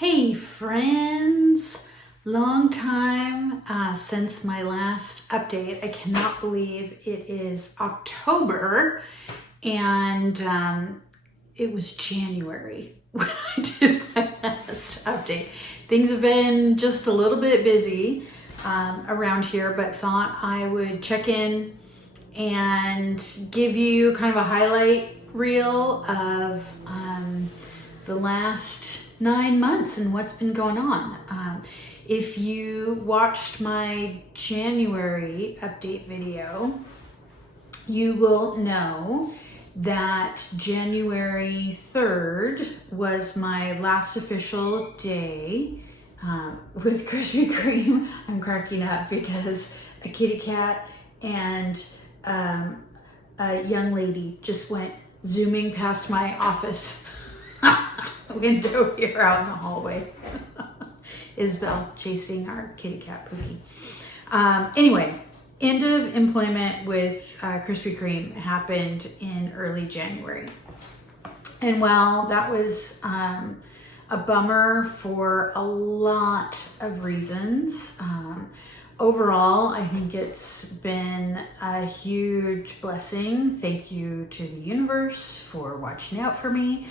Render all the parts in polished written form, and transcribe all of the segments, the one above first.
Hey friends, long time since my last update. I cannot believe it is October and it was January when I did my last update. Things have been just a little bit busy around here, but thought I would check in and give you kind of a highlight reel of the last 9 months and what's been going on. If you watched my January update video, you will know that January 3rd was my last official day with Krispy Kreme. I'm cracking up because a kitty cat and a young lady just went zooming past my office window here out in the hallway. Isabel chasing our kitty cat Pookie. Anyway, end of employment with Krispy Kreme happened in early January. And while that was a bummer for a lot of reasons, overall, I think it's been a huge blessing. Thank you to the universe for watching out for me.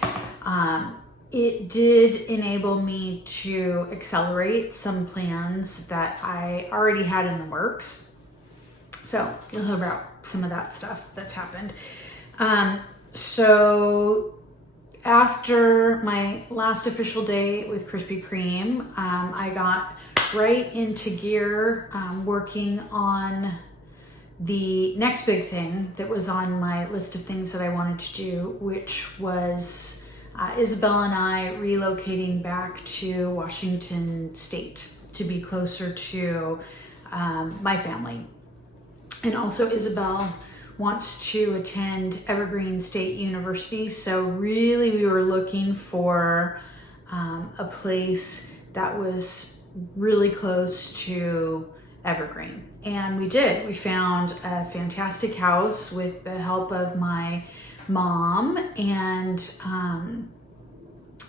It did enable me to accelerate some plans that I already had in the works. So you'll hear about some of that stuff that's happened. So after my last official day with Krispy Kreme, I got right into gear working on the next big thing that was on my list of things that I wanted to do, which was Isabel and I relocating back to Washington State to be closer to my family. And also Isabel wants to attend Evergreen State University. So really we were looking for a place that was really close to Evergreen. And we did. We found a fantastic house with the help of my mom and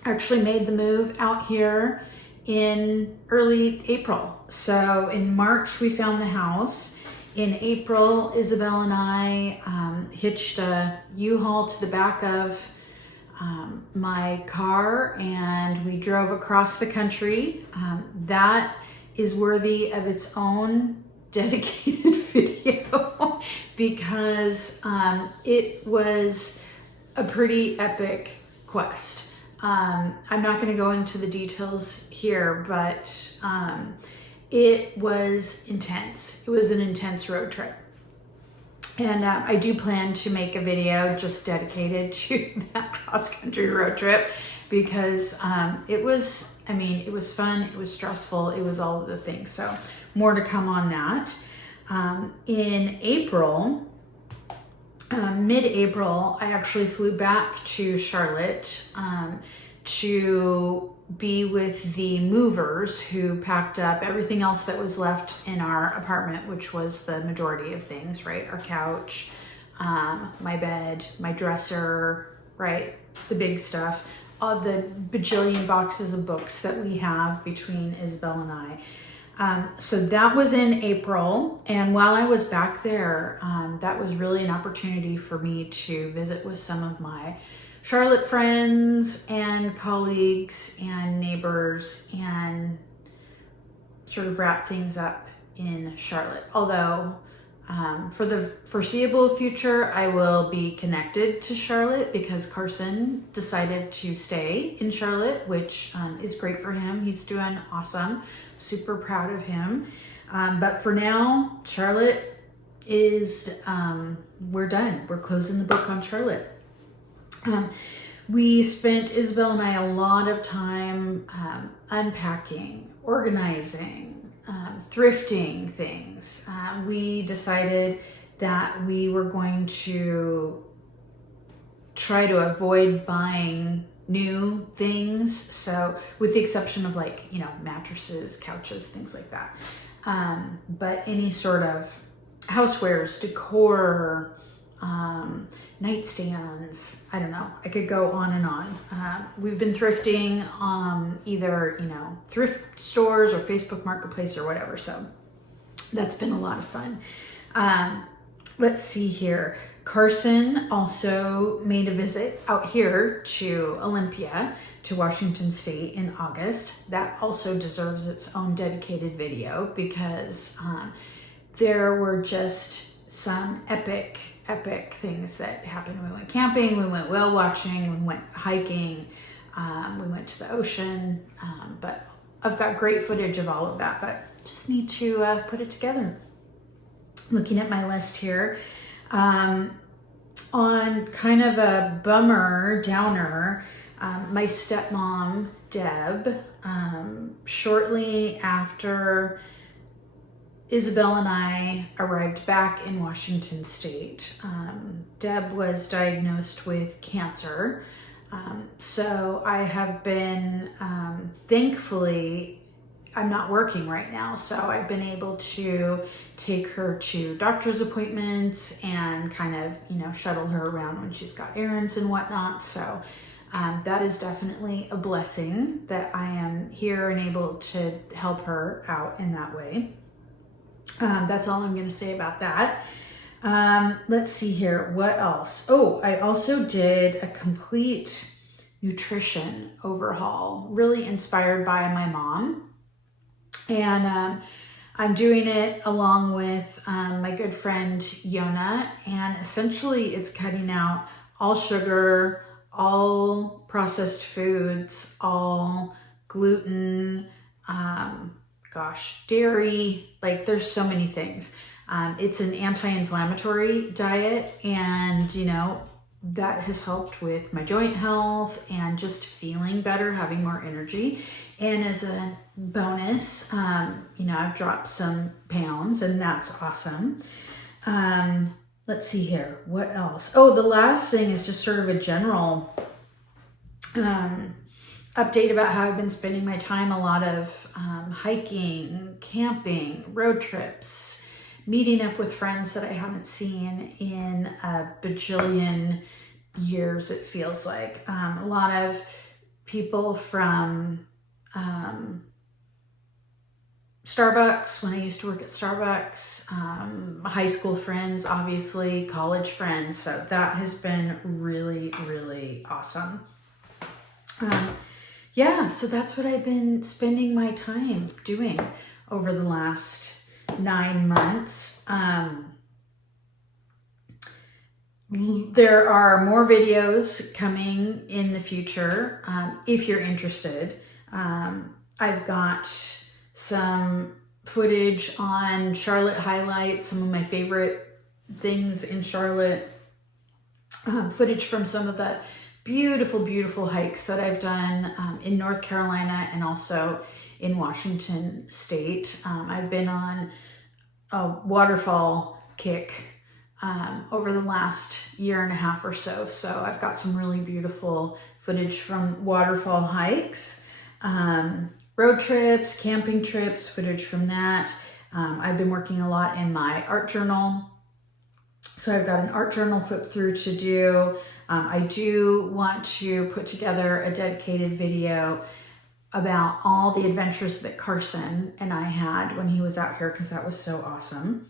actually made the move out here in early April. So in March, we found the house. In April, Isabel and I hitched a U-Haul to the back of my car and we drove across the country. That is worthy of its own dedicated video because it was a pretty epic quest. I'm not going to go into the details here, but it was intense. It was an intense road trip. And I do plan to make a video just dedicated to that cross-country road trip because it was fun, it was stressful, it was all of the things. So more to come on that. In April, mid-April, I actually flew back to Charlotte to be with the movers who packed up everything else that was left in our apartment, which was the majority of things, right? Our couch, my bed, my dresser, right? The big stuff, all the bajillion boxes of books that we have between Isabel and I. So that was in April. And while I was back there, that was really an opportunity for me to visit with some of my Charlotte friends and colleagues and neighbors and sort of wrap things up in Charlotte. Although for the foreseeable future, I will be connected to Charlotte because Carson decided to stay in Charlotte, which is great for him. He's doing awesome. Super proud of him. But for now, Charlotte is, we're done. We're closing the book on Charlotte. We spent, Isabel and I, a lot of time unpacking, organizing, thrifting things. We decided that we were going to try to avoid buying new things. So with the exception of mattresses, couches, things like that. But any sort of housewares, decor, nightstands. I don't know. I could go on and on. We've been thrifting, either, thrift stores or Facebook Marketplace or whatever. So that's been a lot of fun. Let's see here. Carson also made a visit out here to Olympia, to Washington State in August. That also deserves its own dedicated video because there were just some epic things that happened. We went camping, we went whale watching, we went hiking, we went to the ocean, but I've got great footage of all of that, but just need to put it together. Looking at my list here, on kind of a bummer, downer, my stepmom, Deb, shortly after Isabel and I arrived back in Washington State, Deb was diagnosed with cancer. So I have been, thankfully, I'm not working right now, so I've been able to take her to doctor's appointments and kind of, shuttle her around when she's got errands and whatnot. So that is definitely a blessing that I am here and able to help her out in that way. That's all I'm going to say about that. Let's see here. What else? Oh, I also did a complete nutrition overhaul, really inspired by my mom. And I'm doing it along with my good friend Yona, and essentially it's cutting out all sugar, all processed foods, all gluten, dairy, like there's so many things. It's an anti-inflammatory diet, and that has helped with my joint health and just feeling better, having more energy. And as a bonus, I've dropped some pounds, and that's awesome. Let's see here. What else? Oh, the last thing is just sort of a general update about how I've been spending my time. A lot of hiking, camping, road trips, meeting up with friends that I haven't seen in a bajillion years, it feels like. A lot of people from Starbucks, when I used to work at Starbucks, high school friends, obviously, college friends. So that has been really, really awesome. So that's what I've been spending my time doing over the last 9 months. There are more videos coming in the future, if you're interested. I've got some footage on Charlotte highlights, some of my favorite things in Charlotte, footage from some of the beautiful hikes that I've done in North Carolina and also in Washington State. I've been on a waterfall kick over the last year and a half or so. So I've got some really beautiful footage from waterfall hikes, road trips, camping trips, footage from that. I've been working a lot in my art journal. So I've got an art journal flip through to do. I do want to put together a dedicated video about all the adventures that Carson and I had when he was out here, because that was so awesome.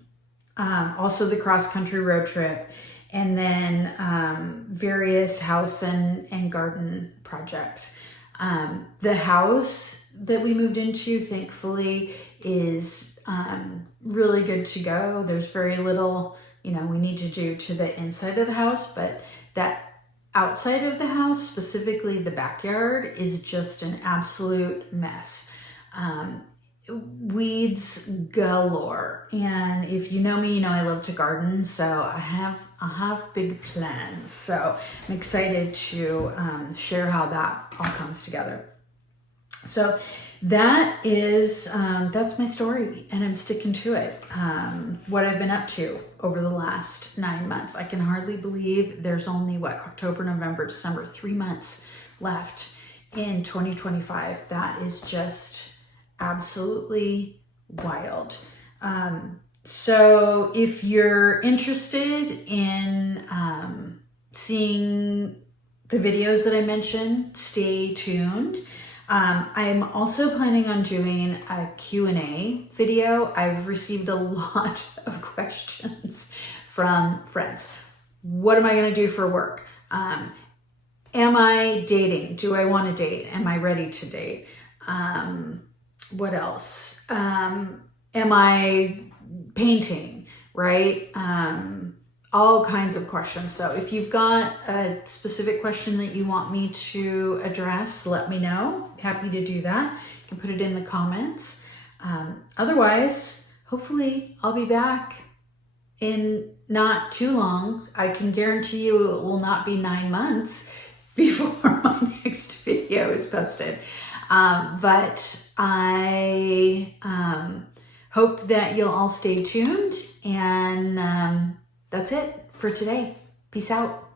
Also the cross-country road trip, and then various house and garden projects. The house that we moved into, thankfully, is really good to go. There's very little, we need to do to the inside of the house, but that outside of the house, specifically the backyard, is just an absolute mess. Weeds galore. And if you know me, I love to garden, so I have big plans. So I'm excited to share how that all comes together. So that is, that's my story, and I'm sticking to it. What I've been up to over the last 9 months. I can hardly believe there's only October, November, December, 3 months left in 2025. That is just absolutely wild. So if you're interested in seeing the videos that I mentioned, stay tuned. I'm also planning on doing a Q&A video. I've received a lot of questions from friends. What am I going to do for work? Am I dating? Do I want to date? Am I ready to date? What else? Am I painting, right? All kinds of questions. So if you've got a specific question that you want me to address, let me know. Happy to do that. You can put it in the comments. Otherwise, hopefully I'll be back in not too long. I can guarantee you it will not be 9 months before my next video is posted. But I hope that you'll all stay tuned, and that's it for today. Peace out.